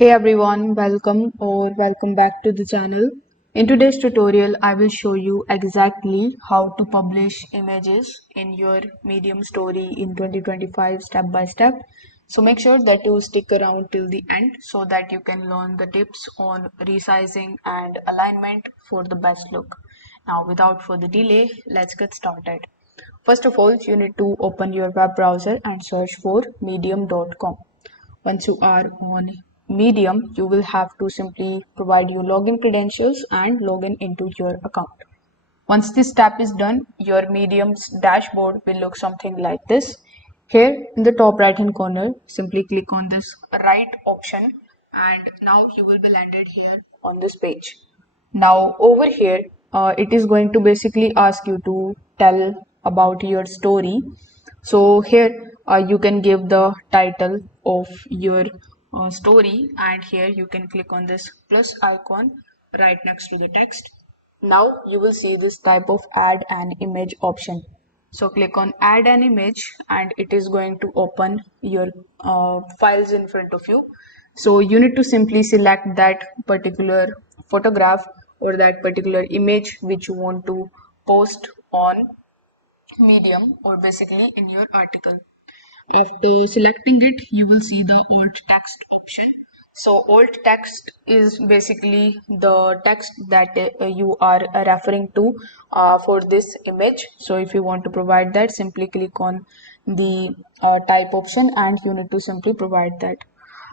Hey everyone, welcome back to the channel. In today's tutorial, I will show you exactly how to publish images in your Medium story in 2025 step by step. So make sure that you stick around till the end so that you can learn the tips on resizing and alignment for the best look. Now, without further delay, let's get started. First of all, you need to open your web browser and search for medium.com. Once you are on Medium, you will have to simply provide your login credentials and log in into your account. Once this step is done, your Medium's dashboard will look something like this. Here in the top right hand corner, simply click on this right option and now you will be landed here on this page. Now over here, it is going to basically ask you to tell about your story. So here you can give the title of your story, and here you can click on this plus icon right next to the text. Now you will see this type of add an image option. So click on add an image and it is going to open your files in front of you. So you need to simply select that particular photograph or that particular image which you want to post on Medium or basically in your article. After selecting it, you will see the alt text option. So alt text is basically the text that you are referring to for this image. So if you want to provide that, simply click on the type option and you need to simply provide that.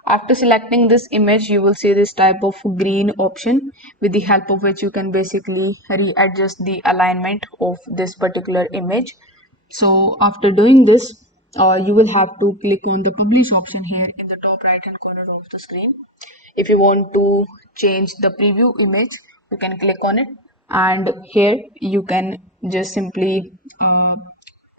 After selecting this image, you will see this type of green option with the help of which you can basically readjust the alignment of this particular image. So after doing this, you will have to click on the publish option here in the top right hand corner of the screen. If you want to change the preview image, you can click on it, and here you can just simply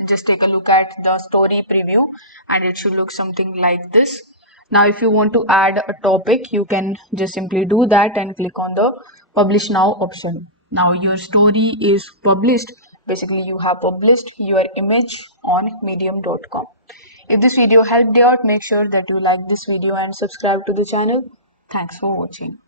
just take a look at the story preview and it should look something like this. Now if you want to add a topic, you can just simply do that and click on the publish now option. Now your story is published. Basically you have published your image on medium.com. If this video helped you out, make sure that you like this video and subscribe to the channel. Thanks for watching.